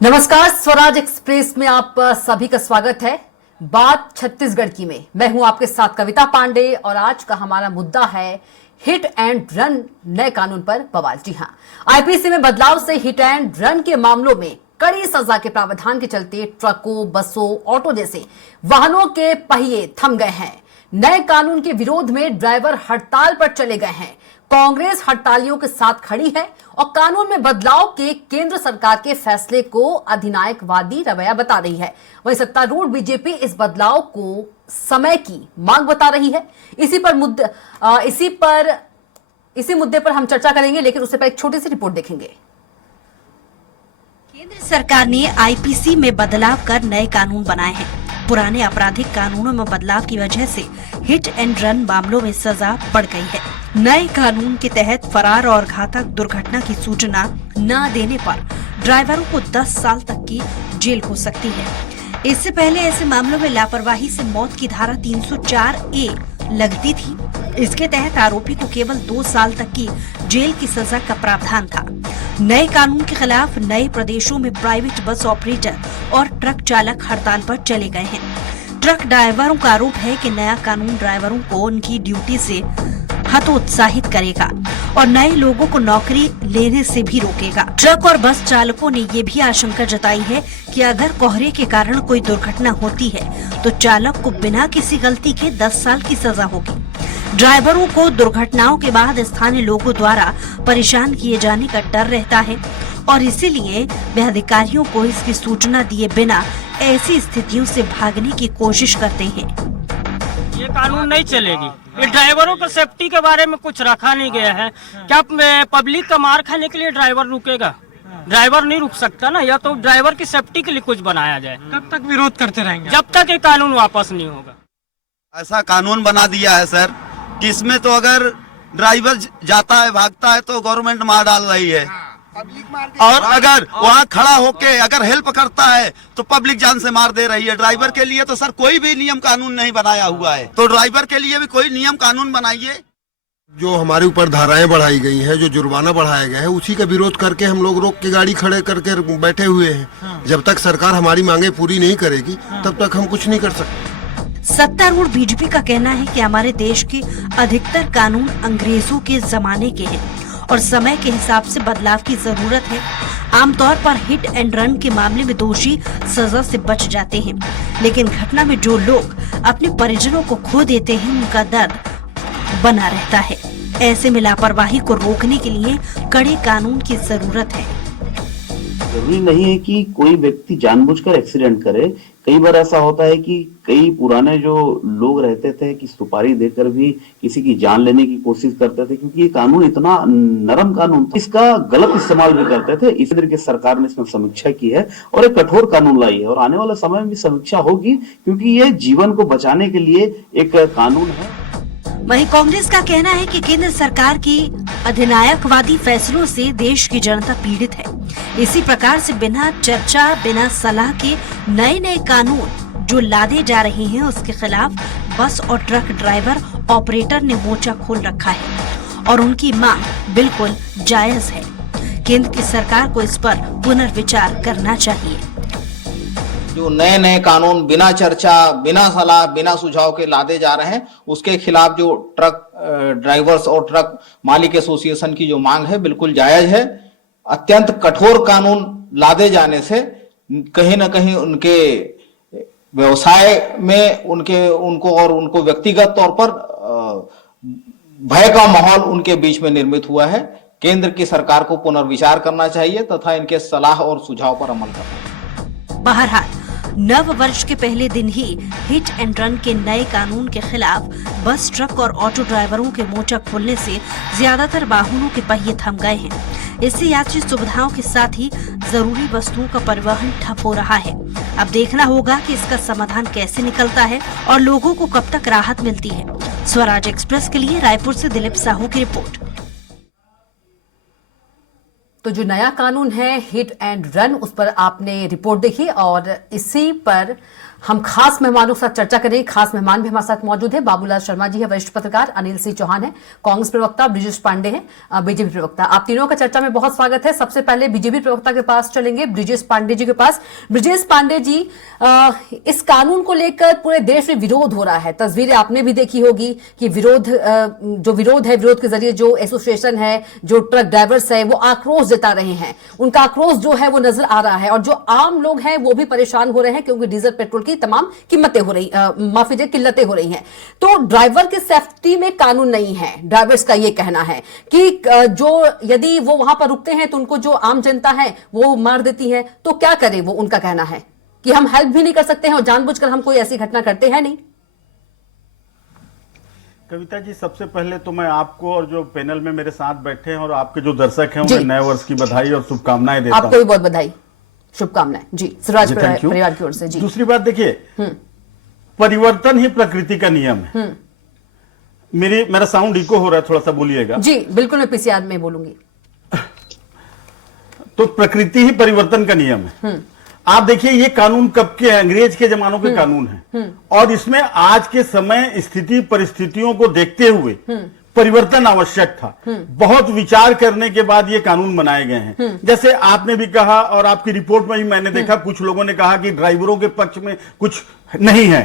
नमस्कार, स्वराज एक्सप्रेस में आप सभी का स्वागत है। बात छत्तीसगढ़ की में मैं हूं आपके साथ कविता पांडे और आज का हमारा मुद्दा है हिट एंड रन नए कानून पर बवाल। जी हां, आईपीसी में बदलाव से हिट एंड रन के मामलों में कड़ी सजा के प्रावधान के चलते ट्रकों, बसों, ऑटो जैसे वाहनों के पहिए थम गए हैं। नए कानून के विरोध में ड्राइवर हड़ताल पर चले गए हैं। कांग्रेस हड़तालियों के साथ खड़ी है और कानून में बदलाव के केंद्र सरकार के फैसले को अधिनायकवादी रवैया बता रही है। वहीं सत्तारूढ़ बीजेपी इस बदलाव को समय की मांग बता रही है। इसी मुद्दे पर हम चर्चा करेंगे, लेकिन उससे पहले एक छोटी सी रिपोर्ट देखेंगे। केंद्र सरकार ने आईपीसी में बदलाव कर नए कानून बनाए हैं। पुराने आपराधिक कानूनों में बदलाव की वजह से हिट एंड रन मामलों में सजा बढ़ गई है। नए कानून के तहत फरार और घातक दुर्घटना की सूचना न देने पर ड्राइवरों को 10 साल तक की जेल हो सकती है। इससे पहले ऐसे मामलों में लापरवाही से मौत की धारा 304A लगती थी। इसके तहत आरोपी को केवल 2 साल तक की जेल की सजा का प्रावधान था। नए कानून के खिलाफ नए प्रदेशों में प्राइवेट बस ऑपरेटर और ट्रक चालक हड़ताल पर चले गए हैं। ट्रक ड्राइवरों का आरोप है कि नया कानून ड्राइवरों को उनकी ड्यूटी से हतोत्साहित करेगा और नए लोगों को नौकरी लेने से भी रोकेगा। ट्रक और बस चालकों ने ये भी आशंका जताई है कि अगर कोहरे के कारण कोई दुर्घटना होती है तो चालक को बिना किसी गलती के 10 साल की सजा होगी। ड्राइवरों को दुर्घटनाओं के बाद स्थानीय लोगों द्वारा परेशान किए जाने का डर रहता है और इसीलिए वे अधिकारियों को इसकी सूचना दिए बिना ऐसी स्थितियों से भागने की कोशिश करते हैं। ये कानून नहीं चलेगी। ये ड्राइवरों को सेफ्टी के बारे में कुछ रखा नहीं गया है। क्या पब्लिक का मार खाने के लिए ड्राइवर रुकेगा? ड्राइवर नहीं रुक सकता ना। या तो ड्राइवर की सेफ्टी के लिए कुछ बनाया जाए। कब तक विरोध करते रहेंगे? जब तक ये कानून वापस नहीं होगा। ऐसा कानून बना दिया है सर कि इसमें तो अगर ड्राइवर जाता है, भागता है तो गवर्नमेंट मार डाल रही है और अगर वहाँ खड़ा होके अगर हेल्प करता है तो पब्लिक जान से मार दे रही है। ड्राइवर के लिए तो सर कोई भी नियम कानून नहीं बनाया हुआ है, तो ड्राइवर के लिए भी कोई नियम कानून बनाइए। जो हमारे ऊपर धाराएं बढ़ाई गई हैं, जो जुर्माना बढ़ाया गया है, उसी का विरोध करके हम लोग रोक के गाड़ी खड़े करके बैठे हुए हैं। जब तक सरकार हमारी मांगे पूरी नहीं करेगी तब तक हम कुछ नहीं कर सकते। सत्तारूढ़ बीजेपी का कहना है कि हमारे देश के अधिकतर कानून अंग्रेजों के जमाने के हैं और समय के हिसाब से बदलाव की जरूरत है। आमतौर पर हिट एंड रन के मामले में दोषी सजा से बच जाते हैं, लेकिन घटना में जो लोग अपने परिजनों को खो देते हैं उनका दर्द बना रहता है। ऐसे में लापरवाही को रोकने के लिए कड़े कानून की जरूरत है। जरूरी नहीं है कि कोई व्यक्ति जानबूझकर एक्सीडेंट करे। कई बार ऐसा होता है कि कई पुराने जो लोग रहते थे कि सुपारी देकर भी किसी की जान लेने की कोशिश करते थे, क्योंकि ये कानून इतना नरम कानून था, इसका गलत इस्तेमाल भी करते थे। इसी तरीके सरकार ने इसमें समीक्षा की है और एक कठोर कानून लाई है और आने वाले समय में भी समीक्षा होगी, क्योंकि ये जीवन को बचाने के लिए एक कानून है। वहीं कांग्रेस का कहना है कि केंद्र सरकार की अधिनायकवादी फैसलों से देश की जनता पीड़ित है। इसी प्रकार से बिना चर्चा, बिना सलाह के नए कानून जो लादे जा रहे हैं उसके खिलाफ बस और ट्रक ड्राइवर ऑपरेटर ने मोर्चा खोल रखा है और उनकी मांग बिल्कुल जायज है। केंद्र की सरकार को इस पर पुनर्विचार करना चाहिए। जो नए कानून बिना चर्चा, बिना सलाह, बिना सुझाव के लादे जा रहे हैं, उसके खिलाफ जो ट्रक ड्राइवर्स और ट्रक मालिक एसोसिएशन की जो मांग है बिल्कुल जायज है। अत्यंत कठोर कानून लादे जाने से कहीं न कहीं उनके व्यवसाय में उनको व्यक्तिगत तौर पर भय का माहौल उनके बीच में निर्मित हुआ है। केंद्र की सरकार को पुनर्विचार करना चाहिए तथा इनके सलाह और सुझाव पर अमल करना। बहरहाल नव वर्ष के पहले दिन ही हिट एंड रन के नए कानून के खिलाफ बस, ट्रक और ऑटो ड्राइवरों के मोर्चा खोलने से ज्यादातर वाहनों के पहिए थम गए हैं। इससे यात्री सुविधाओं के साथ ही जरूरी वस्तुओं का परिवहन ठप हो रहा है। अब देखना होगा कि इसका समाधान कैसे निकलता है और लोगों को कब तक राहत मिलती है। स्वराज एक्सप्रेस के लिए रायपुर से दिलीप साहू की रिपोर्ट। तो जो नया कानून है हिट एंड रन, उस पर आपने रिपोर्ट देखी और इसी पर हम खास मेहमानों के साथ चर्चा करेंगे। खास मेहमान भी हमारे साथ मौजूद है। बाबूलाल शर्मा जी है वरिष्ठ पत्रकार, अनिल सिंह चौहान है कांग्रेस प्रवक्ता, ब्रिजेश पांडे हैं बीजेपी प्रवक्ता। आप तीनों का चर्चा में बहुत स्वागत है। सबसे पहले बीजेपी प्रवक्ता के पास चलेंगे, ब्रिजेश पांडे जी के पास। ब्रिजेश पांडे जी, इस कानून को लेकर पूरे देश में विरोध हो रहा है। तस्वीरें आपने भी देखी होगी कि विरोध है, विरोध के जरिए जो एसोसिएशन है, जो ट्रक ड्राइवर्स है, वो आक्रोश जता रहे हैं। उनका आक्रोश जो है वो नजर आ रहा है और जो आम लोग हैं वो भी परेशान हो रहे हैं क्योंकि डीजल पेट्रोल की तमाम कीमतें हो रही, माफी दे, किल्लतें हो रही हैं। तो ड्राइवर की सेफ्टी में कानून नहीं है। ड्राइवर्स का ये कहना है कि जो यदि वो वहां पर रुकते हैं तो उनको जो आम जनता है वो मार देती है, तो क्या करे वो। उनका कहना है कि हम हेल्प भी नहीं कर सकते हैं और जानबूझकर हम कोई ऐसी घटना करते हैं नहीं। कविता जी, सबसे पहले तो मैं आपको और जो पैनल में मेरे साथ बैठे हैं और आपके जो दर्शक हैं उन्हें नए वर्ष की बधाई और शुभकामनाएं देता हूं। आपको भी बहुत बधाई, शुभकामनाएं जी, स्वराज परिवार की ओर से जी। दूसरी बात देखिए, परिवर्तन ही प्रकृति का नियम है। मेरा साउंड इको हो रहा है, थोड़ा सा बोलिएगा। जी बिल्कुल, मैं पीसीआर में बोलूंगी। तो प्रकृति ही परिवर्तन का नियम है। आप देखिए, ये कानून कब के हैं? अंग्रेज के जमानों के कानून हैं और इसमें आज के समय स्थिति परिस्थितियों को देखते हुए परिवर्तन आवश्यक था। बहुत विचार करने के बाद ये कानून बनाए गए हैं। जैसे आपने भी कहा और आपकी रिपोर्ट में भी मैंने देखा, कुछ लोगों ने कहा कि ड्राइवरों के पक्ष में कुछ नहीं है।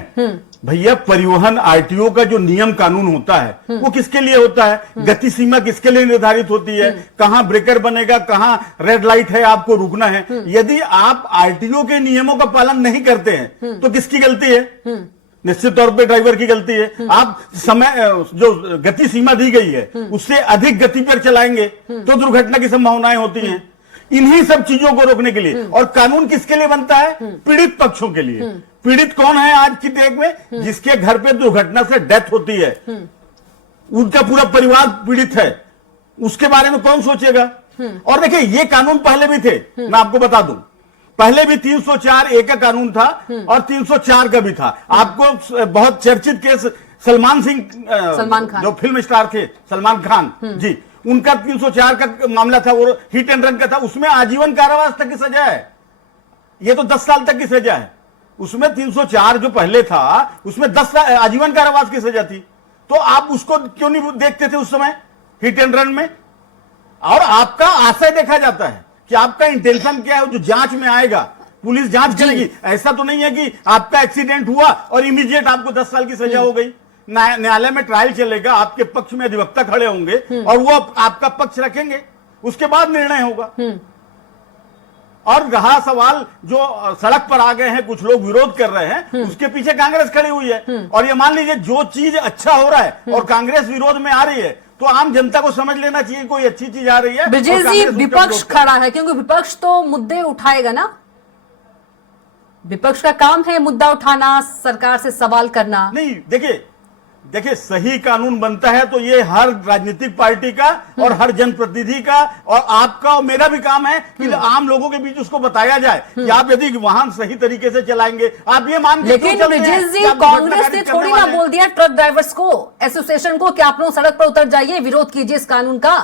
भैया, परिवहन आरटीओ का जो नियम कानून होता है वो किसके लिए होता है? गति सीमा किसके लिए निर्धारित होती है? कहां ब्रेकर बनेगा, कहां रेड लाइट है, आपको रुकना है। यदि आप आरटीओ के नियमों का पालन नहीं करते हैं तो किसकी गलती है? निश्चित तौर पे ड्राइवर की गलती है। आप समय जो गति सीमा दी गई है उससे अधिक गति पर चलाएंगे तो दुर्घटना की संभावनाएं होती हैं। इन्हीं सब चीजों को रोकने के लिए। और कानून किसके लिए बनता है? पीड़ित पक्षों के लिए। पीड़ित कौन है आज की डेट में? जिसके घर पे दुर्घटना से डेथ होती है, उनका पूरा परिवार पीड़ित है, उसके बारे में कौन सोचेगा? और देखिए, ये कानून पहले भी थे, मैं आपको बता दूं। पहले भी 304A का कानून था और 304 का भी था। आपको बहुत चर्चित केस सलमान खान, जो फिल्म स्टार थे, सलमान खान जी, उनका 304 का मामला था, वो हिट एंड रन का था। उसमें आजीवन कारावास तक की सजा है। ये तो 10 साल तक की सजा है। उसमें 304 जो पहले था उसमें 10 साल आजीवन कारावास की सजा थी। तो आप उसको क्यों नहीं देखते थे उस समय हिट एंड रन में? और आपका आशय देखा जाता है कि आपका इंटेंशन क्या है, जो जांच में आएगा, पुलिस जांच करेगी। ऐसा तो नहीं है कि आपका एक्सीडेंट हुआ और इमीडिएट आपको 10 साल की सजा हो गई। न्यायालय में ट्रायल चलेगा, आपके पक्ष में अधिवक्ता खड़े होंगे और वो आपका पक्ष रखेंगे, उसके बाद निर्णय होगा। और रहा सवाल जो सड़क पर आ गए हैं, कुछ लोग विरोध कर रहे हैं, उसके पीछे कांग्रेस खड़ी हुई है। और ये मान लीजिए, जो चीज अच्छा हो रहा है और कांग्रेस विरोध में आ रही है तो आम जनता को समझ लेना चाहिए कोई अच्छी चीज आ रही है। ब्रिजेश जी, विपक्ष खड़ा है क्योंकि विपक्ष तो मुद्दे उठाएगा ना। विपक्ष का काम है मुद्दा उठाना, सरकार से सवाल करना। नहीं, देखिए सही कानून बनता है तो ये हर राजनीतिक पार्टी का और हर जनप्रतिनिधि का और आपका और मेरा भी काम है कि आम लोगों के बीच उसको बताया जाए कि आप यदि वाहन सही तरीके से चलाएंगे, आप ये मान के। लेकिन ब्रिजेश जी, कांग्रेस ने थोड़ी ना बोल दिया ट्रक ड्राइवर्स को, एसोसिएशन को, कि आप लोग सड़क पर उतर जाइए, विरोध कीजिए इस कानून का।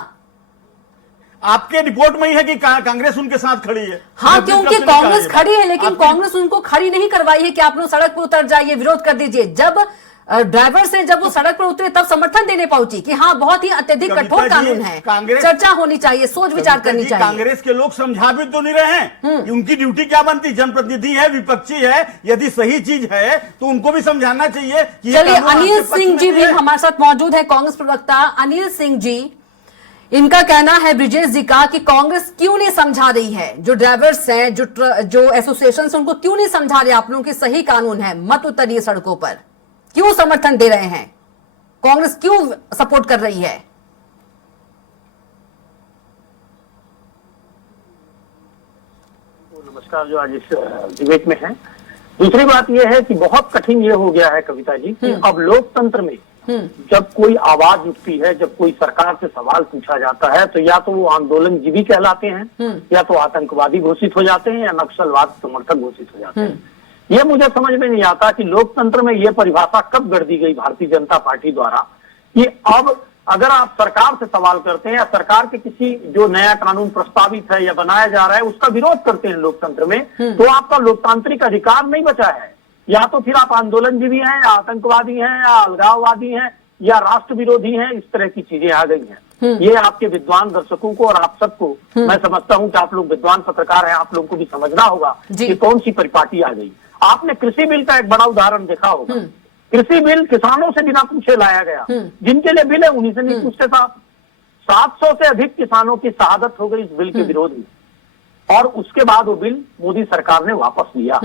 आपके रिपोर्ट में ही है कि कांग्रेस उनके साथ खड़ी है। हाँ, क्योंकि कांग्रेस खड़ी है, लेकिन कांग्रेस उनको खड़ी नहीं करवाई है कि आप लोग सड़क पर उतर जाइए, विरोध कर दीजिए। जब ड्राइवर्स ने जब वो सड़क पर उतरे तब समर्थन देने पहुंची कि हाँ, बहुत ही अत्यधिक कठोर कानून है, चर्चा होनी चाहिए, सोच विचार करनी चाहिए। कांग्रेस के लोग समझा भी तो नहीं रहे हैं। उनकी ड्यूटी क्या बनती? जनप्रतिनिधि है, विपक्षी है, यदि सही चीज है तो उनको भी समझाना चाहिए। चलिए, अनिल सिंह जी भी हमारे साथ मौजूद है, कांग्रेस प्रवक्ता अनिल सिंह जी। इनका कहना है ब्रिजेश जी का कि कांग्रेस क्यों नहीं समझा रही है, जो ड्राइवर्स हैं, जो एसोसिएशन उनको क्यों नहीं समझा रहे आप लोगों की सही कानून है, मत उतरिए सड़कों पर। क्यों समर्थन दे रहे हैं? कांग्रेस क्यों सपोर्ट कर रही है? नमस्कार, जो आज इस डिबेट में है। दूसरी बात यह है कि बहुत कठिन ये हो गया है कविता जी कि अब लोकतंत्र में जब कोई आवाज उठती है, जब कोई सरकार से सवाल पूछा जाता है, तो या तो वो आंदोलनजीवी कहलाते हैं, या तो आतंकवादी घोषित हो जाते हैं, या नक्सलवाद समर्थक घोषित हो जाते हैं। ये मुझे समझ में नहीं आता कि लोकतंत्र में ये परिभाषा कब गढ़ दी गई भारतीय जनता पार्टी द्वारा कि अब अगर आप सरकार से सवाल करते हैं या सरकार के किसी जो नया कानून प्रस्तावित है या बनाया जा रहा है उसका विरोध करते हैं लोकतंत्र में, तो आपका लोकतांत्रिक अधिकार नहीं बचा है। या तो फिर आप आंदोलनजीवी हैं, या आतंकवादी हैं, या अलगाववादी हैं, या राष्ट्र विरोधी हैं। इस तरह की चीजें आ गई हैं। ये आपके विद्वान दर्शकों को और आप सबको, मैं समझता हूं कि आप लोग विद्वान पत्रकार हैं, आप लोगों को भी समझना होगा कि कौन सी परिपाटी आ गई। आपने कृषि बिल का एक बड़ा उदाहरण देखा होगा। कृषि बिल किसानों से बिना पूछे लाया गया। जिनके लिए बिल है उन्हीं से नहीं पूछते साहब। 700 से अधिक किसानों की शहादत हो गई इस बिल के विरोध में, और उसके बाद वो बिल मोदी सरकार ने वापस लिया।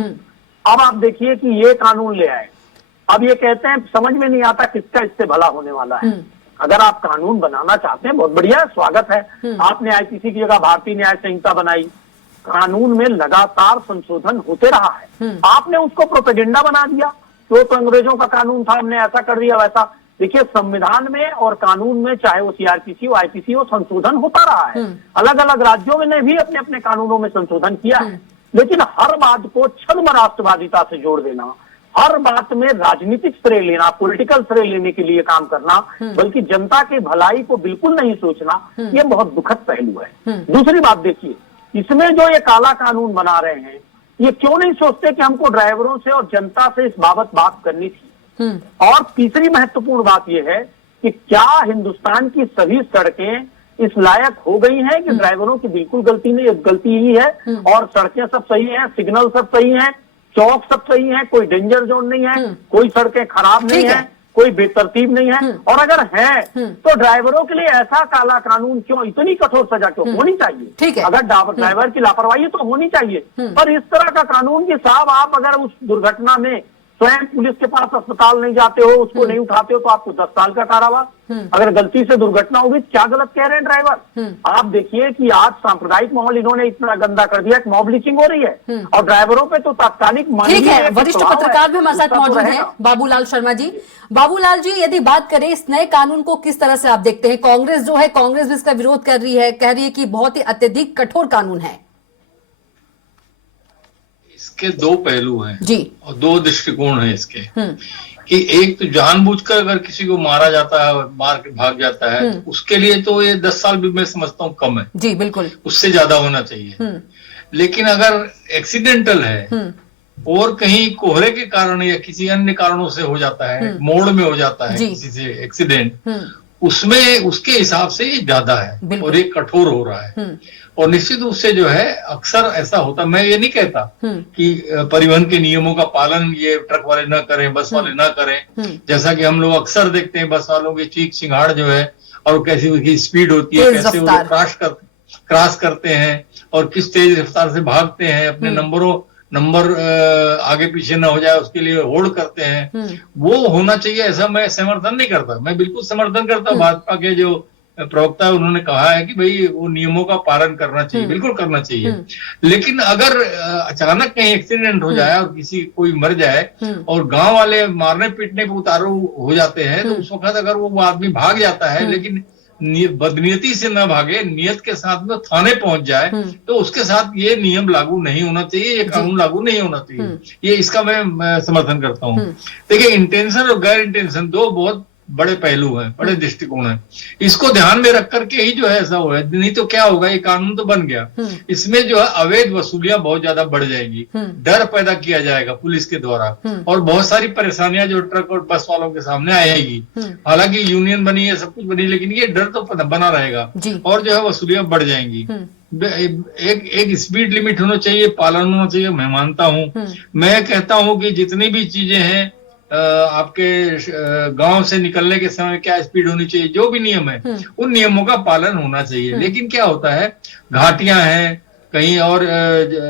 अब आप देखिए कि ये कानून ले आए। अब ये कहते हैं समझ में नहीं आता किसका इससे भला होने वाला है। अगर आप कानून बनाना चाहते हैं, बहुत बढ़िया, स्वागत है। आपने आईपीसी की जगह भारतीय न्याय संहिता बनाई। कानून में लगातार संशोधन होते रहा है। आपने उसको प्रोपेगेंडा बना दिया। तो अंग्रेजों का कानून था, हमने ऐसा कर दिया वैसा। देखिए, संविधान में और कानून में, चाहे वो सीआरपीसी हो, आईपीसी हो, संशोधन होता रहा है। अलग अलग राज्यों में ने भी अपने अपने कानूनों में संशोधन किया है। लेकिन हर बात को छद्म राष्ट्रवादिता से जोड़ देना, हर बात में राजनीतिक श्रेय लेना, पॉलिटिकल श्रेय लेने के लिए काम करना, बल्कि जनता के भलाई को बिल्कुल नहीं सोचना, ये बहुत दुखद पहलू है। दूसरी बात देखिए, इसमें जो ये काला कानून बना रहे हैं, ये क्यों नहीं सोचते कि हमको ड्राइवरों से और जनता से इस बाबत बात करनी थी। और तीसरी महत्वपूर्ण बात यह है कि क्या हिंदुस्तान की सभी सड़कें इस लायक हो गई हैं कि ड्राइवरों की बिल्कुल गलती नहीं, गलती ही है, और सड़कें सब सही हैं, सिग्नल सब सही हैं, चौक सब सही हैं, कोई डेंजर जोन नहीं है, कोई सड़कें खराब नहीं है, कोई बेतरतीब नहीं है। और अगर है तो ड्राइवरों के लिए ऐसा काला कानून क्यों, इतनी कठोर सजा क्यों होनी चाहिए। अगर ड्राइवर की लापरवाही तो होनी चाहिए, पर इस तरह का कानून कि साहब आप अगर उस दुर्घटना में स्वयं पुलिस के पास अस्पताल नहीं जाते हो, उसको नहीं उठाते हो, तो आपको 10 साल का कारावास। अगर गलती से दुर्घटना होगी, क्या गलत कह रहे हैं ड्राइवर। आप देखिए कि आज सांप्रदायिक माहौल इन्होंने इतना गंदा कर दिया कि मॉब लिंचिंग हो रही है, और ड्राइवरों पे तो तात्कालिक। ठीक है, वरिष्ठ पत्रकार भी हमारे साथ मौजूद हैं, बाबूलाल शर्मा जी। बाबूलाल जी, यदि बात करें इस नए कानून को, किस तरह से आप देखते हैं? कांग्रेस जो है, कांग्रेस भी इसका विरोध कर रही है, कह रही है कि बहुत ही अत्यधिक कठोर कानून है। इसके दो पहलू हैं जी, और दो दृष्टिकोण हैं इसके। कि एक तो जानबूझकर अगर किसी को मारा जाता है, मार के भाग जाता है, तो उसके लिए तो ये 10 साल भी मैं समझता हूँ कम है। जी बिल्कुल, उससे ज्यादा होना चाहिए। लेकिन अगर एक्सीडेंटल है और कहीं कोहरे के कारण या किसी अन्य कारणों से हो जाता है, मोड़ में हो जाता है किसी से एक्सीडेंट, उसमें उसके हिसाब से ये ज्यादा है और ये कठोर हो रहा है। और निश्चित रूप से जो है अक्सर ऐसा होता, मैं ये नहीं कहता कि परिवहन के नियमों का पालन ये ट्रक वाले ना करें, बस वाले ना करें। जैसा कि हम लोग अक्सर देखते हैं बस वालों की चीख चिंगाड़ जो है, और कैसी उनकी स्पीड होती है, कैसे वो क्रॉस करते हैं और किस तेज रफ्तार से भागते हैं, अपने नंबर आगे पीछे ना हो जाए उसके लिए होल्ड करते हैं। वो होना चाहिए, ऐसा मैं समर्थन नहीं करता। मैं बिल्कुल समर्थन करता हूँ भाजपा के जो प्रवक्ता है, उन्होंने कहा है कि भाई वो नियमों का पालन करना चाहिए, बिल्कुल करना चाहिए। लेकिन अगर अचानक कहीं एक्सीडेंट हो जाए और कोई मर जाए और गांव वाले मारने पीटने पे उतारू हो जाते हैं, तो उस वक्त अगर वो आदमी भाग जाता है, लेकिन बदनीयती से न भागे, नियत के साथ में थाने पहुंच जाए, तो उसके साथ ये नियम लागू नहीं होना चाहिए, ये कानून लागू नहीं होना चाहिए। ये इसका मैं समर्थन करता हूँ। देखिए, इंटेंशन और गैर इंटेंशन दो बहुत बड़े पहलू हैं, बड़े दृष्टिकोण हैं। इसको ध्यान में रख करके ही जो है ऐसा हुआ है, नहीं तो क्या होगा, ये कानून तो बन गया, इसमें जो है अवैध वसूलियां बहुत ज्यादा बढ़ जाएगी, डर पैदा किया जाएगा पुलिस के द्वारा, और बहुत सारी परेशानियां जो ट्रक और बस वालों के सामने आएगी। हालांकि यूनियन बनी है, सब कुछ बनी, लेकिन ये डर तो बना रहेगा और जो है वसूलियां बढ़ जाएंगी। एक स्पीड लिमिट होना चाहिए, पालन होना चाहिए, मैं मानता हूँ। मैं कहता हूँ कि जितनी भी चीजें हैं, आपके गांव से निकलने के समय क्या स्पीड होनी चाहिए, जो भी नियम है उन नियमों का पालन होना चाहिए। लेकिन क्या होता है, घाटियां हैं, कहीं और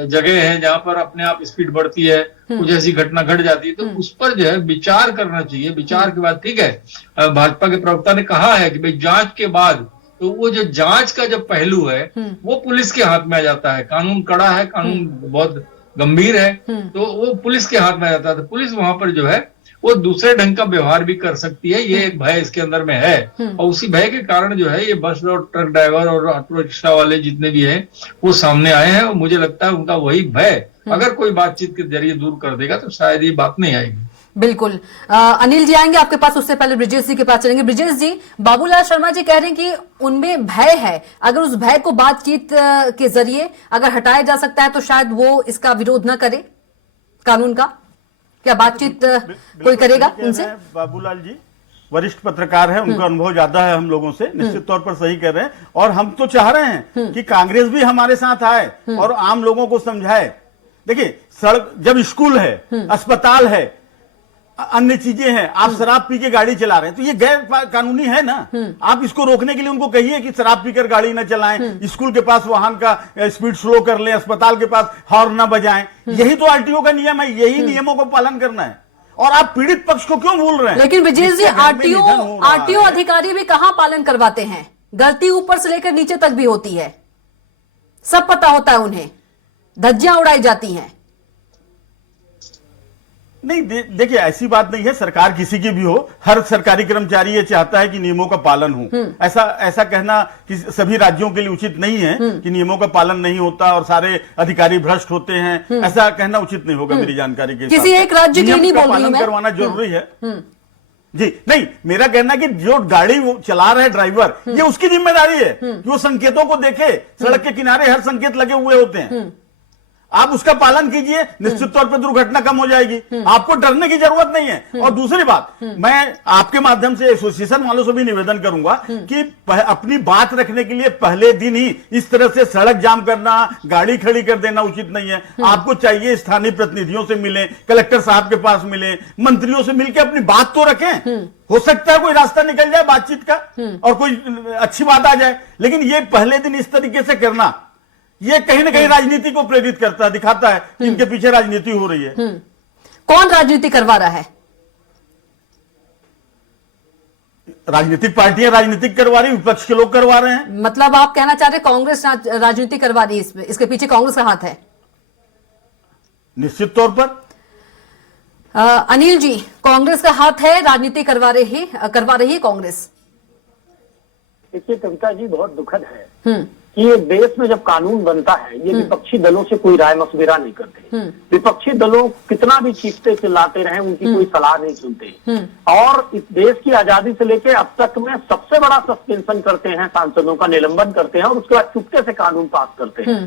जगह है जहां पर अपने आप स्पीड बढ़ती है, कुछ ऐसी घटना घट जाती है, तो उस पर जो है विचार करना चाहिए। विचार के बाद, ठीक है, भाजपा के प्रवक्ता ने कहा है कि भाई जांच के बाद, तो वो जो जांच का जो पहलू है वो पुलिस के हाथ में आ जाता है। कानून कड़ा है, कानून बहुत गंभीर है, तो वो पुलिस के हाथ में आ जाता है। तो पुलिस वहां पर जो है वो दूसरे ढंग का व्यवहार भी कर सकती है। ये एक भय इसके अंदर में है, और उसी भय के कारण जो है ये बस और ट्रक ड्राइवर और ऑटो रिक्शा वाले जितने भी हैं वो सामने आए हैं। और मुझे लगता है उनका वही भय अगर कोई बातचीत के जरिए दूर कर देगा तो शायद ये बात नहीं आएगी। बिल्कुल। अनिल जी आएंगे आपके पास, उससे पहले ब्रिजेश जी के पास चलेंगे। ब्रिजेश जी, बाबूलाल शर्मा जी कह रहे हैं कि उनमें भय है, अगर उस भय को बातचीत के जरिए अगर हटाया जा सकता है तो शायद वो इसका विरोध न करे कानून का। क्या बातचीत कोई करेगा उनसे? बाबूलाल जी वरिष्ठ पत्रकार है, उनका अनुभव ज्यादा है हम लोगों से, निश्चित तौर पर सही कर रहे हैं। और हम तो चाह रहे हैं कि कांग्रेस भी हमारे साथ आए और आम लोगों को समझाए। देखिए, सड़क जब स्कूल है, अस्पताल है, अन्य चीजें हैं, आप शराब पी के गाड़ी चला रहे हैं तो ये गैर कानूनी है ना। आप इसको रोकने के लिए उनको कहिए कि शराब पीकर गाड़ी न चलाएं, स्कूल के पास वाहन का स्पीड स्लो कर लें, अस्पताल के पास हॉर्न न बजाएं। यही तो आरटीओ का नियम है, यही नियमों को पालन करना है। और आप पीड़ित पक्ष को क्यों भूल रहे हैं? लेकिन विजय जी, आरटीओ अधिकारी भी कहां पालन करवाते हैं? गलती ऊपर से लेकर नीचे तक भी होती है, सब पता होता है उन्हें, धज्जियां उड़ाई जाती हैं। नहीं, देखिए ऐसी बात नहीं है, सरकार किसी की भी हो, हर सरकारी कर्मचारी ये चाहता है कि नियमों का पालन हो। ऐसा कहना कि सभी राज्यों के लिए उचित नहीं है कि नियमों का पालन नहीं होता और सारे अधिकारी भ्रष्ट होते हैं, ऐसा कहना उचित नहीं होगा मेरी जानकारी के। किसी एक राज्य के लिए नहीं बोल रही पालन करवाना जरूरी है जी। नहीं, मेरा कहना कि जो गाड़ी वो चला रहा है ड्राइवर, ये उसकी जिम्मेदारी है कि वो संकेतों को देखे। सड़क के किनारे हर संकेत लगे हुए होते हैं, आप उसका पालन कीजिए, निश्चित तौर पे दुर्घटना कम हो जाएगी। आपको डरने की जरूरत नहीं है। और दूसरी बात, मैं आपके माध्यम से एसोसिएशन वालों से भी निवेदन करूंगा कि अपनी बात रखने के लिए पहले दिन ही इस तरह से सड़क जाम करना, गाड़ी खड़ी कर देना उचित नहीं है। आपको चाहिए स्थानीय प्रतिनिधियों से मिलें, कलेक्टर साहब के पास मिलें, मंत्रियों से मिलकर अपनी बात तो रखें। हो सकता है कोई रास्ता निकल जाए बातचीत का और कोई अच्छी बात आ जाए, लेकिन ये पहले दिन इस तरीके से करना, ये कहीं ना कहीं राजनीति को प्रेरित करता है, दिखाता है कि इनके पीछे राजनीति हो रही है। कौन राजनीति करवा रहा है? राजनीतिक पार्टियां राजनीतिक करवा रही, विपक्ष के लोग करवा रहे हैं। मतलब आप कहना चाह रहे कांग्रेस राजनीति करवा रही है, इसके पीछे कांग्रेस का हाथ है? निश्चित तौर पर। अनिल जी, कांग्रेस का हाथ है, राजनीति करवा रही है कांग्रेस। देखिए कविता जी, बहुत दुखद है कि एक देश में जब कानून बनता है, ये विपक्षी दलों से कोई राय मशविरा नहीं करते। विपक्षी दलों कितना भी चीखते चिल्लाते रहे, उनकी कोई सलाह नहीं सुनते। और इस देश की आजादी से लेकर अब तक में सबसे बड़ा सस्पेंशन करते हैं, सांसदों का निलंबन करते हैं और उसके बाद चुपके से कानून पास करते हैं।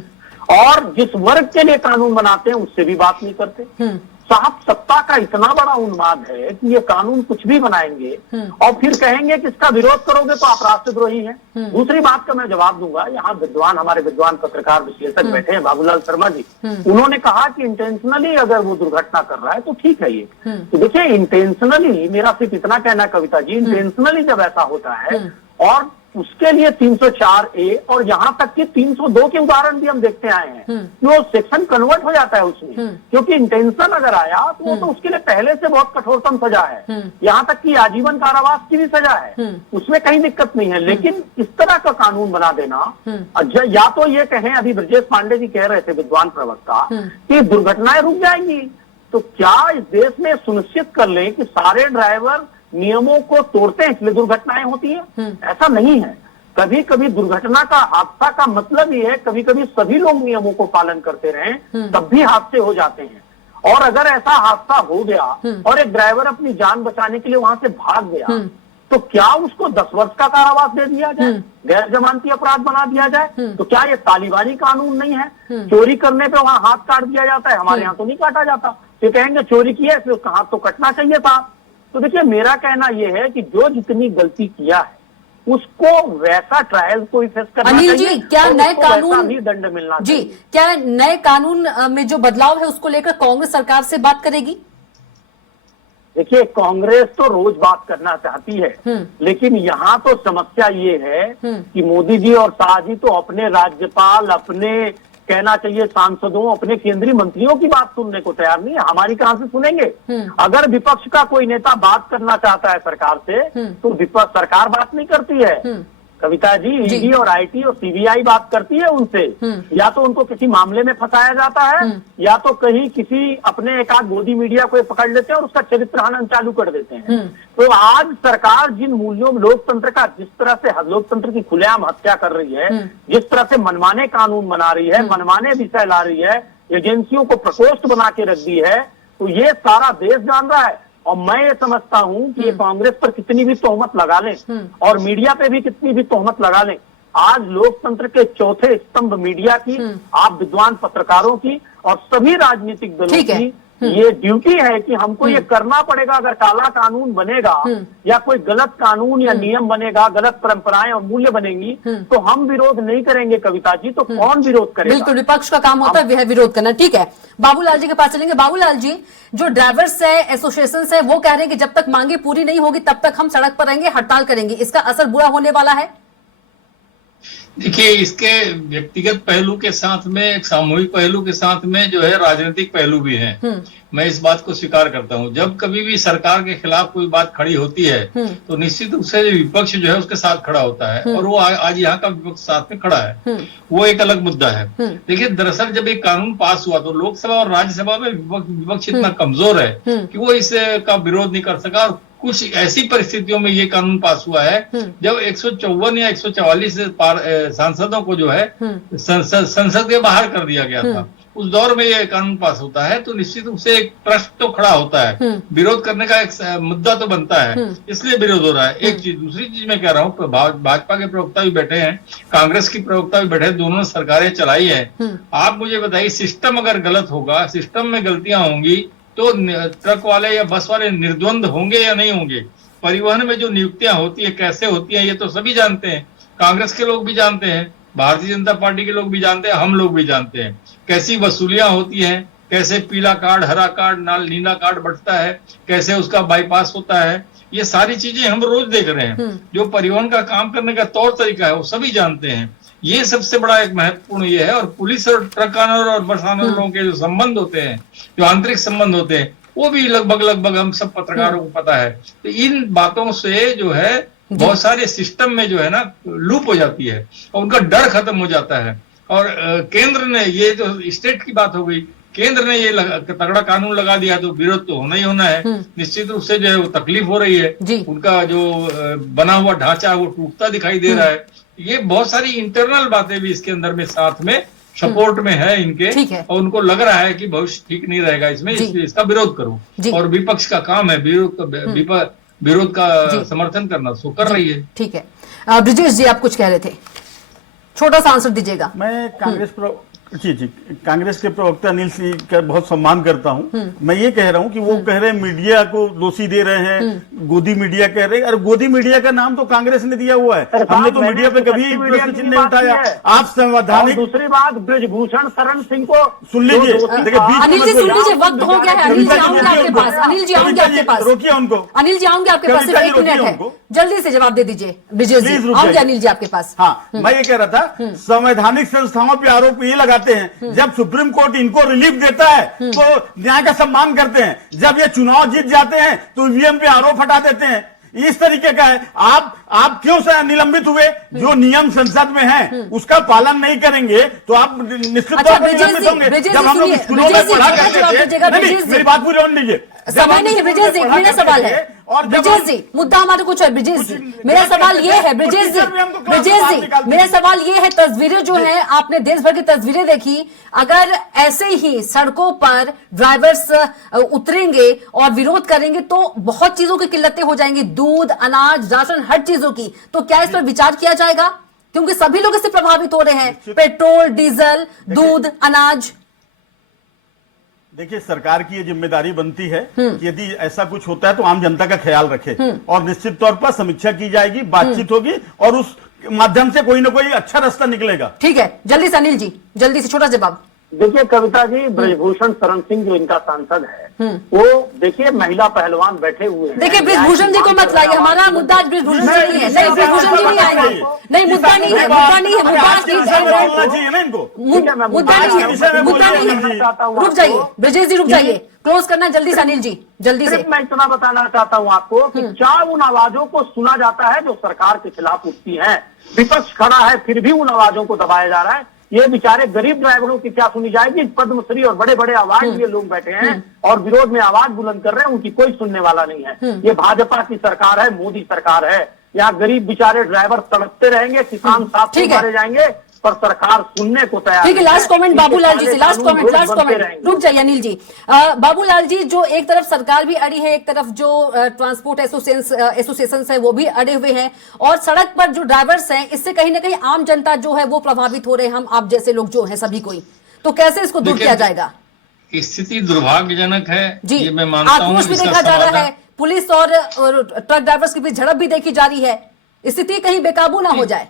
और जिस वर्ग के लिए कानून बनाते हैं उससे भी बात नहीं करते। साहब, सत्ता का इतना बड़ा उन्माद है कि ये कानून कुछ भी बनाएंगे और फिर कहेंगे कि इसका विरोध करोगे तो आप राष्ट्रद्रोही हैं। दूसरी बात का मैं जवाब दूंगा। यहाँ हमारे विद्वान पत्रकार विश्लेषक बैठे हैं, बाबूलाल शर्मा जी, उन्होंने कहा कि इंटेंशनली अगर वो दुर्घटना कर रहा है तो ठीक है ये। तो देखिए, इंटेंशनली, मेरा सिर्फ इतना कहना कविता जी, इंटेंशनली जब ऐसा होता है और उसके लिए 304A और यहाँ तक कि 302 के उदाहरण भी हम देखते आए हैं, वो सेक्शन कन्वर्ट हो जाता है उसमें, क्योंकि इंटेंशन अगर आया तो वो तो उसके लिए पहले से बहुत कठोरतम सजा है, यहाँ तक कि आजीवन कारावास की भी सजा है, उसमें कहीं दिक्कत नहीं है। लेकिन इस तरह का कानून बना देना, या तो ये कहें, अभी ब्रजेश पांडे जी कह रहे थे, विद्वान प्रवक्ता, कि दुर्घटनाएं रुक जाएंगी, तो क्या इस देश में सुनिश्चित कर लें कि सारे ड्राइवर नियमों को तोड़ते हैं इसलिए दुर्घटनाएं होती हैं? ऐसा नहीं है। कभी कभी दुर्घटना का, हादसा का मतलब ये है, कभी कभी सभी लोग नियमों को पालन करते रहें तब भी हादसे हो जाते हैं। और अगर ऐसा हादसा हो गया और एक ड्राइवर अपनी जान बचाने के लिए वहां से भाग गया, तो क्या उसको 10 वर्ष का कारावास दे दिया जाए, गैर जमानती अपराध बना दिया जाए? तो क्या ये तालिबानी कानून नहीं है? चोरी करने पे वहां हाथ काट दिया जाता है, हमारे यहाँ तो नहीं काटा जाता। तो कहेंगे चोरी की है, फिर उसका हाथ तो कटना चाहिए था। तो देखिए, मेरा कहना यह है कि जो जितनी गलती किया है उसको वैसा ट्रायल कोई फेस करना चाहिए। अनिल जी, क्या नए कानून भी दंड मिलना जी, क्या नए कानून में जो बदलाव है उसको लेकर कांग्रेस सरकार से बात करेगी? देखिए, कांग्रेस तो रोज बात करना चाहती है, लेकिन यहाँ तो समस्या ये है कि मोदी जी और शाह जी तो अपने राज्यपाल, अपने कहना चाहिए सांसदों, अपने केंद्रीय मंत्रियों की बात सुनने को तैयार नहीं है। हमारी कहां से सुनेंगे? अगर विपक्ष का कोई नेता बात करना चाहता है सरकार से, तो विपक्ष, सरकार बात नहीं करती है। कविता जी, ईडी और आईटी और सीबीआई बात करती है उनसे, या तो उनको किसी मामले में फंसाया जाता है, या तो कहीं किसी अपने एक आध गोदी मीडिया को पकड़ लेते हैं और उसका चरित्र हनन चालू कर देते हैं। तो आज सरकार जिन मूल्यों में, लोकतंत्र का जिस तरह से, लोकतंत्र की खुलेआम हत्या कर रही है, जिस तरह से मनमाने कानून बना रही है, मनमाने विषय ला रही है, एजेंसियों को प्रकोष्ठ बना के रख दी है, तो ये सारा देश जान रहा है। और मैं ये समझता हूं कि ये कांग्रेस पर कितनी भी तोहमत लगा लें और मीडिया पे भी कितनी भी तोहमत लगा लें, आज लोकतंत्र के चौथे स्तंभ मीडिया की, आप विद्वान पत्रकारों की और सभी राजनीतिक दलों की ये ड्यूटी है कि हमको ये करना पड़ेगा। अगर काला कानून बनेगा या कोई गलत कानून या नियम बनेगा, गलत परंपराएं और मूल्य बनेंगी, तो हम विरोध नहीं करेंगे कविता जी, तो कौन विरोध करेगा? बिल्कुल, विपक्ष का काम होता है वह विरोध करना। ठीक है, बाबूलाल जी के पास चलेंगे। बाबूलाल जी, जो ड्राइवर्स है, एसोसिएशन है, वो कह रहे हैं कि जब तक मांगे पूरी नहीं होगी तब तक हम सड़क पर रहेंगे, हड़ताल करेंगे। इसका असर बुरा होने वाला है? देखिए, इसके व्यक्तिगत पहलू के साथ में एक सामूहिक पहलू के साथ में जो है राजनीतिक पहलू भी है। मैं इस बात को स्वीकार करता हूं। जब कभी भी सरकार के खिलाफ कोई बात खड़ी होती है तो निश्चित रूप से विपक्ष जो है उसके साथ खड़ा होता है, और वो आज यहाँ का विपक्ष साथ में खड़ा है, वो एक अलग मुद्दा है। देखिए, दरअसल जब एक कानून पास हुआ तो लोकसभा और राज्यसभा में विपक्ष इतना कमजोर है कि वो इसका विरोध नहीं कर सका, और कुछ ऐसी परिस्थितियों में ये कानून पास हुआ है जब 154 या 144 सांसदों को जो है संसद के बाहर कर दिया गया था। उस दौर में ये कानून पास होता है तो निश्चित रूप से एक प्रश्न तो खड़ा होता है, विरोध करने का एक मुद्दा तो बनता है, इसलिए विरोध हो रहा है। एक चीज, दूसरी चीज मैं कह रहा हूँ, भाजपा के प्रवक्ता भी बैठे हैं, कांग्रेस की प्रवक्ता भी बैठे हैं, दोनों ने सरकारें चलाई है। आप मुझे बताइए, सिस्टम अगर गलत होगा, सिस्टम में गलतियां होंगी तो ट्रक वाले या बस वाले निर्द्वंद होंगे या नहीं होंगे? परिवहन में जो नियुक्तियां होती है कैसे होती है ये तो सभी जानते हैं, कांग्रेस के लोग भी जानते हैं, भारतीय जनता पार्टी के लोग भी जानते हैं, हम लोग भी जानते हैं। कैसी वसूलियां होती हैं, कैसे पीला कार्ड, हरा कार्ड, नीला कार्ड बंटता है, कैसे उसका बाईपास होता है, ये सारी चीजें हम रोज देख रहे हैं। जो परिवहन का काम करने का तौर तरीका है वो सभी जानते हैं। ये सबसे बड़ा एक महत्वपूर्ण ये है। और पुलिस और ट्रक ऑनर और बस ऑनरों के जो संबंध होते हैं, जो आंतरिक संबंध होते हैं, वो भी लगभग हम सब पत्रकारों को पता है। तो इन बातों से जो है बहुत सारे सिस्टम में जो है ना लूप हो जाती है और उनका डर खत्म हो जाता है। और केंद्र ने, ये जो स्टेट की बात हो गई, केंद्र ने ये तगड़ा कानून लगा दिया तो विरोध तो होना ही होना है। निश्चित रूप से जो है वो तकलीफ हो रही है, उनका जो बना हुआ ढांचा वो टूटता दिखाई दे रहा है। ये बहुत सारी इंटरनल बातें भी इसके अंदर में साथ में सपोर्ट में है इनके, और उनको लग रहा है कि भविष्य ठीक नहीं रहेगा इसमें, इसलिए इसका विरोध करो। और विपक्ष का काम है विरोध का समर्थन करना, सो कर रही है। ठीक है, ब्रिजेश जी आप कुछ कह रहे थे, छोटा सा आंसर दीजिएगा। मैं कांग्रेस के प्रवक्ता अनिल सिंह का बहुत सम्मान करता हूं। मैं ये कह रहा हूं कि वो कह रहे हैं मीडिया को दोषी दे रहे हैं, गोदी मीडिया कह रहे हैं। अरे गोदी मीडिया का नाम तो कांग्रेस ने दिया हुआ है, हमने तो मीडिया पे कभी प्रश्न चिन्ह नहीं उठाया। आप संवैधानिक, दूसरी बात, ब्रजभूषण शरण सिंह को सुन लीजिए, देखिए अनिल जी सुन लीजिए, वक्त हो गया है। अनिल जी आऊंगे आपके पास, अनिल जी आऊंगे आपके पास, रोकिए उनको। अनिल जी आऊंगे आपके पास, सिर्फ 1 मिनट है, जल्दी से जवाब दे दीजिए ब्रिजेश जी। आऊंगे अनिल जी आपके पास। हाँ, मैं ये कह रहा था, संवैधानिक संस्थाओं पे आरोप ये लगाते हैं, जब सुप्रीम कोर्ट इनको रिलीफ देता है तो न्याय का सम्मान करते हैं, जब ये चुनाव जीत जाते हैं तो ईवीएम पे आरोप हटा देते हैं। इस तरीके का है। आप क्यों से निलंबित हुए? जो नियम संसद में है उसका पालन नहीं करेंगे तो आप निश्चित तौर पर निलंबित होंगे। जब हम लोग स्कूलों में पढ़ा करते थे, मेरी बात पूरी होने दीजिए, समय नहीं है ब्रिजेश जी, मेरा सवाल है ब्रिजेश जी, मुद्दा हमारा कुछ है ब्रिजेश जी। मेरा सवाल ये है ब्रिजेश जी, मेरा सवाल ये है, तस्वीरें जो है आपने देश भर की तस्वीरें देखी, अगर ऐसे ही सड़कों पर ड्राइवर्स उतरेंगे और विरोध करेंगे तो बहुत चीजों की किल्लतें हो जाएंगी, दूध, अनाज, राशन, हर चीजों की। तो क्या इस पर विचार किया जाएगा? क्योंकि सभी लोग इससे प्रभावित हो रहे हैं, पेट्रोल, डीजल, दूध, अनाज। देखिए, सरकार की ये जिम्मेदारी बनती है कि यदि ऐसा कुछ होता है तो आम जनता का ख्याल रखे, और निश्चित तौर पर समीक्षा की जाएगी, बातचीत होगी और उस माध्यम से कोई ना कोई अच्छा रास्ता निकलेगा। ठीक है, जल्दी से अनिल जी, जल्दी से छोटा जवाब। देखिए कविता जी, ब्रजभूषण शरण सिंह जो इनका सांसद है, वो देखिए महिला पहलवान बैठे हुए हैं। देखिए ब्रजभूषण जी को मत लाइए, हमारा मुद्दा आज ब्रजभूषण जी नहीं है। नहीं, ब्रजभूषण जी नहीं आएंगे, नहीं, मुद्दा नहीं है, मुद्दा नहीं है, मुद्दा नहीं है। रुक जाइए ब्रजेश जी, रुक जाइए, क्लोज करना जल्दी से अनिल जी, जल्दी से। मैं इतना बताना चाहता हूँ आपको कि 4 उन आवाजों को सुना जाता है जो सरकार के खिलाफ उठती है। विपक्ष खड़ा है फिर भी उन आवाजों को दबाया जा रहा है। ये बेचारे गरीब ड्राइवरों की क्या सुनी जाएगी? पद्मश्री और बड़े बड़े अवार्ड लिए लोग बैठे हैं और विरोध में आवाज बुलंद कर रहे हैं, उनकी कोई सुनने वाला नहीं है। ये भाजपा की सरकार है, मोदी सरकार है। यहाँ गरीब बेचारे ड्राइवर तड़पते रहेंगे, किसान साफ मारे जाएंगे पर सरकार सुनने को तैयार ठीक है, लास्ट कमेंट बाबूलाल जी से, लास्ट कानून कमेंट, रोज लास्ट बनते कमेंट, रहेंगे। रुक जाइए अनिल जी। बाबूलाल जी, जो एक तरफ सरकार भी अड़ी है, एक तरफ जो ट्रांसपोर्ट एसोसिएशन है वो भी अड़े हुए हैं, और सड़क पर जो ड्राइवर्स हैं, इससे कहीं ना कहीं आम जनता जो है वो प्रभावित हो रहे हैं, हम आप जैसे लोग जो है सभी कोई, तो कैसे इसको दूर किया जाएगा? स्थिति दुर्भाग्यजनक है जी, ये मैं मानता हूँ। आक्रोश भी देखा जा रहा है, पुलिस और ट्रक ड्राइवर्स के बीच झड़प भी देखी जा रही है, स्थिति कहीं बेकाबू ना हो जाए।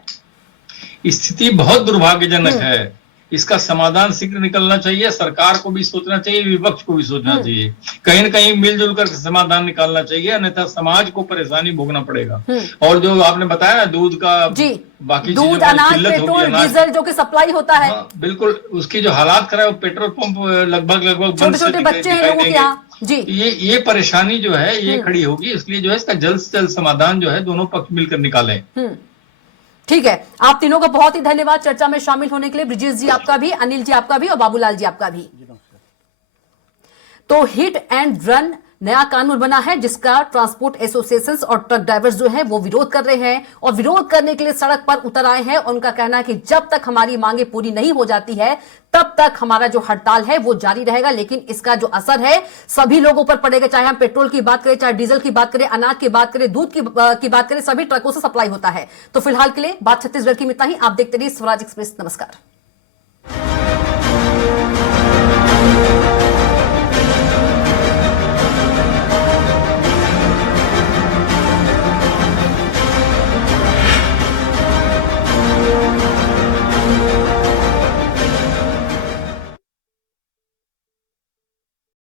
स्थिति बहुत दुर्भाग्यजनक है, इसका समाधान शीघ्र निकलना चाहिए। सरकार को भी सोचना चाहिए, विपक्ष को भी सोचना चाहिए, कहीं न कहीं मिलजुल कर समाधान निकालना चाहिए, अन्यथा समाज को परेशानी भोगना पड़ेगा। और जो आपने बताया ना दूध का, जी, बाकी दूध, अनाज, पेट्रोल, डीजल जो कि सप्लाई होता है, बिल्कुल उसकी जो हालात खराब, पेट्रोल पंप लगभग छोटे छोटे बच्चे हैं लोगों के यहाँ, जी, ये परेशानी जो है ये खड़ी होगी। इसलिए जो है इसका जल्द से जल्द समाधान जो है दोनों पक्ष मिलकर निकालें। ठीक है, आप तीनों का बहुत ही धन्यवाद चर्चा में शामिल होने के लिए। ब्रिजेश जी आपका भी, अनिल जी आपका भी, और बाबूलाल जी आपका भी। तो हिट एंड रन नया कानून बना है जिसका ट्रांसपोर्ट एसोसिएशंस और ट्रक ड्राइवर्स जो है वो विरोध कर रहे हैं, और विरोध करने के लिए सड़क पर उतर आए हैं। उनका कहना है कि जब तक हमारी मांगे पूरी नहीं हो जाती है तब तक हमारा जो हड़ताल है वो जारी रहेगा, लेकिन इसका जो असर है सभी लोगों पर पड़ेगा, चाहे हम पेट्रोल की बात करें, चाहे डीजल की बात करें, अनाज की बात करें, दूध की बात करें, सभी ट्रकों से सप्लाई होता है। तो फिलहाल के लिए बात छत्तीसगढ़ की में इतना ही। आप देखते रहिए स्वराज एक्सप्रेस। नमस्कार।